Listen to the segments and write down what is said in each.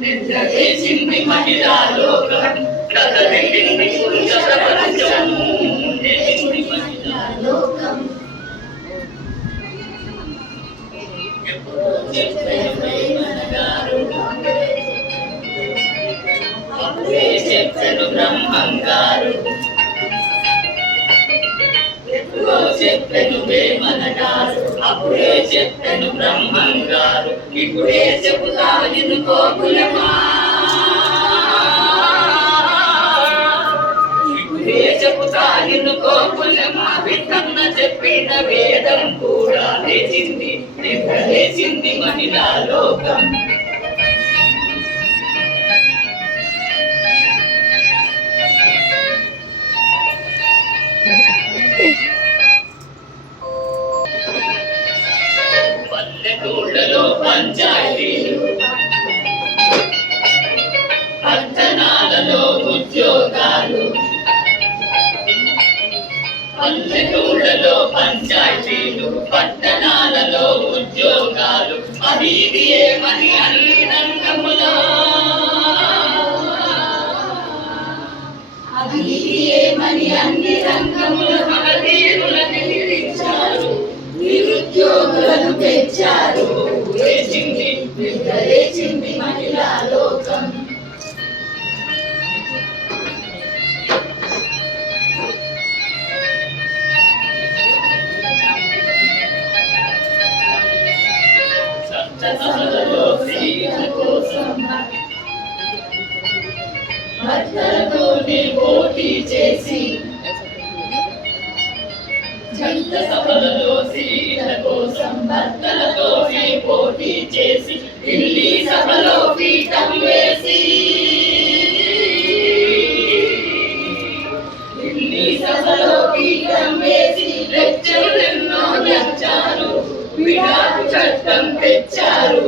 నిద్రలేచింది మహిళా లోకం కదలింది పురుష ప్రపంచం లేచింది మహిళా లోకం ఎప్పుడో చెప్పెను బ్రహ్మంగారు ఎప్పుడో చెప్పెను వేమనగారు అప్పుడే చెప్పెను బ్రహ్మంగారు ఇప్పుడే చెబుతా ఎనుకో కులమా ఇప్పుడే చెబుతా ఎనుకో కులమా వికన్న చెప్పిన వేదం కూడా లేచింది నిద్ర లేచింది మహిళా లోకం పల్లెటూళ్ళలో పంచాయతీలు పట్టణాలలో ఉద్యోగాలు పల్లెటూళ్ళలో పంచాయతీలు పట్టణాలలో ఉద్యోగాలు అభివృద్ధి ఏమని అన్ని రంగములో అభివృద్ధి ఏమని అన్ని రంగములు మహనీయులను నిలిచారు నిరుద్యోగులను పెంచారు లేచింది లేచింది మహిళా లోకం చట్టసభలలో స్త్రీల కోసం భర్తలతోనే పోటీ చేసి జంట సభలలో స్త్రీల కోసం భర్తలతోనే పోటీ చేసి ఢిల్లీ సభలో పీఠం వేసి ఢిల్లీ సభలో పీఠం వేసి లెక్చరులెన్నో లెక్చారు విడాకు చట్టం తెచ్చారు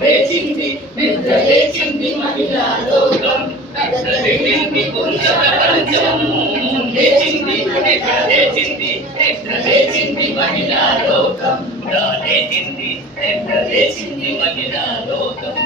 లేచింది నిద్ర లేచింది మహిళా లోకం కదలింది పురుష ప్రపంచం లేచింది నిద్ర లేచింది నిద్ర లేచింది మహిళా లోకం లేచింది నిద్ర లేచింది మహిళా లోకం